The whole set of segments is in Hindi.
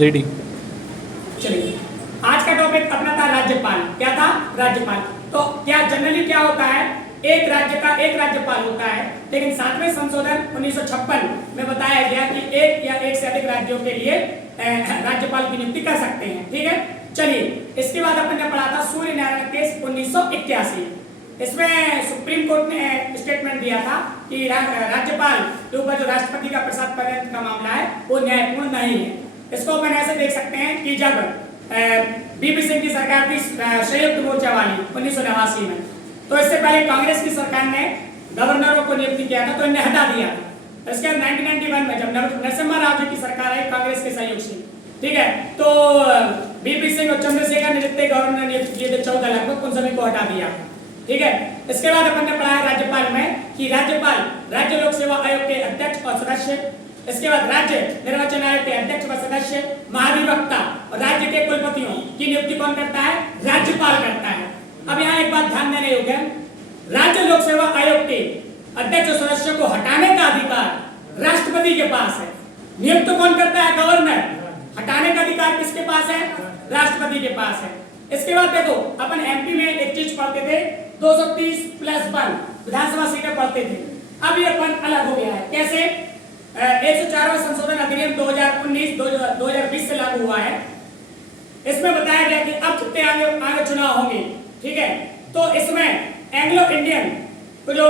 रेडी। चलिए, आज का टॉपिक अपना था राज्यपाल। क्या था? राज्यपाल। तो क्या जनरली क्या होता है, एक राज्य का एक राज्यपाल होता है, लेकिन 7वें संशोधन 1956 में बताया गया कि एक या एक से अधिक राज्यों के लिए राज्यपाल की नियुक्ति कर सकते हैं। ठीक है, चलिए, इसके बाद अपन ने पढ़ा था सूर्य नारायण केस 1981। इसमें सुप्रीम कोर्ट ने स्टेटमेंट दिया था कि राज्यपाल के ऊपर जो राष्ट्रपति का प्रसाद पर्यंत का मामला है वो न्यायपूर्ण नहीं है। इसको अपन ऐसे देख सकते हैं कि जब बीपी सिंह की सरकार थी संयुक्त मोर्चा वाली 1989 में, तो इससे पहले कांग्रेस की सरकार ने गवर्नरों को नियुक्ति किया था, तो इन्हें हटा दिया था। इसके बाद 1991 में जब नरसिम्हा राव जी की सरकार आई कांग्रेस के सहयोग से, ठीक है, तो बीपी सिंह और चंद्रशेखर ने जितने गवर्नर नियुक्त किए थे 14 लगभग, उन सभी को हटा दिया। ठीक है, इसके बाद अपन ने पढ़ा है राज्यपाल में कि राज्यपाल राज्य लोक सेवा आयोग के अध्यक्ष और सदस्य, इसके बाद राज्य निर्वाचन आयोग के अध्यक्ष व सदस्य, महाधिवक्ता और राज्य के कुलपतियों की नियुक्ति कौन करता है? राज्यपाल करता है। अब यहाँ एक बात ध्यान देने योग्य है, राज्य लोक सेवा आयोग के अध्यक्ष और सदस्यों को हटाने का अधिकार राष्ट्रपति के पास है। नियुक्त कौन करता है? गवर्नर। हटाने का अधिकार किसके पास है? राष्ट्रपति के पास है। इसके बाद देखो, अपन एमपी में एक चीज पढ़ते थे, 230+1 विधानसभा सीटें पढ़ते थे। अब ये अपन अलग हो गया है। कैसे? 104वां संशोधन अधिनियम 2019-2020 से लागू हुआ है। इसमें बताया गया कि अब जितने आगे चुनाव होंगे, ठीक है, तो इसमें एंग्लो इंडियन तो जो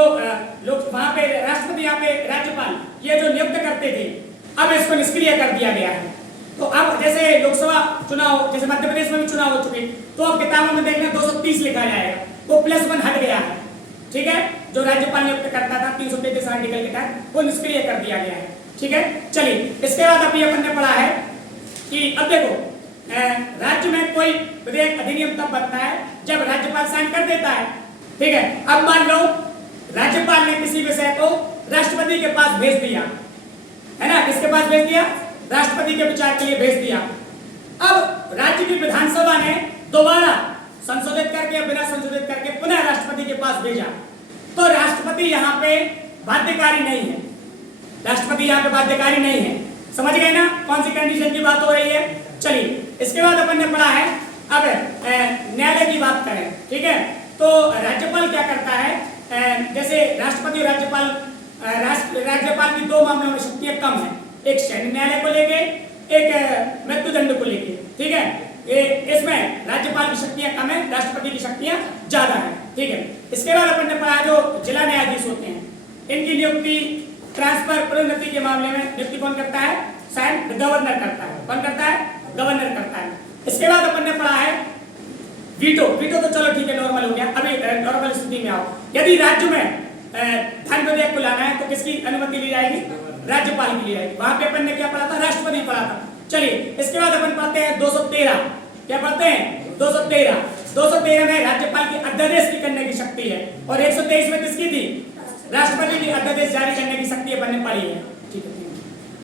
लोग वहां पे राष्ट्रपति, यहाँ पे राज्यपाल, ये जो नियुक्त करते थे, अब इसको निष्क्रिय कर दिया गया है। तो अब जैसे लोकसभा चुनाव, जैसे मध्य प्रदेश में भी चुनाव हो चुके, तो अब किताबों में देखना 230 लिखा जाएगा, वो +1 हट गया है। ठीक है, जो राज्यपाल नियुक्त करता था 333 आर्टिकल के तहत, वो निष्क्रिय कर दिया गया है। ठीक है, चलिए, इसके बाद अभी अपन ने पढ़ा है कि अब देखो, राज्य में कोई विधेयक अधिनियम तब बनता है जब राज्यपाल साइन कर देता है। ठीक है, अब मान लो राज्यपाल ने किसी विषय को राष्ट्रपति के पास भेज दिया, है ना, किसके पास भेज दिया? राष्ट्रपति के विचार के लिए भेज दिया। अब राज्य की विधानसभा ने दोबारा संशोधित करके या बिना संशोधित करके पुनः राष्ट्रपति के पास भेजा, तो राष्ट्रपति यहाँ पे बाध्यकारी नहीं है। राष्ट्रपति यहाँ पे बाध्यकारी नहीं है। समझ गए ना कौन सी कंडीशन की बात हो रही है? चलिए, इसके बाद अपन ने पढ़ा है, अब न्यायालय की बात करें। ठीक है, तो राज्यपाल क्या करता है, जैसे राष्ट्रपति और राज्यपाल की दो मामलों में शक्तियां कम है, एक सैन्य न्यायालय को लेके, एक मृत्युदंड को लेके। ठीक है, इसमें राज्यपाल की शक्तियां कम है, राष्ट्रपति की शक्तियां ज्यादा है। ठीक है, इसके बाद अपन ने पढ़ा जो जिला न्यायाधीश होते हैं, इनकी नियुक्ति, ट्रांसफर, प्रोन्नति के मामले में नियुक्ति कौन करता है? साइन गवर्नर करता है। कौन करता है? गवर्नर करता है। इसके बाद अपन ने पढ़ा है वीटो। वीटो तो चलो ठीक है, नॉर्मल हो गया। अभी नॉर्मल स्थिति में आओ, यदि राज्य में धन विधेयक को लाना है तो किसकी अनुमति ली जाएगी? राज्यपाल की ली जाएगी। वहां पे अपन ने क्या पढ़ा था? राष्ट्रपति पढ़ा था। चलिए, इसके बाद अपन पढ़ते हैं 213। क्या पढ़ते हैं? 213 में राज्यपाल की अध्यादेश की करने की शक्ति है, और 123 में किसकी थी? राष्ट्रपति की अध्यादेश जारी करने की शक्ति अपन ने पढ़ी है। ठीक है।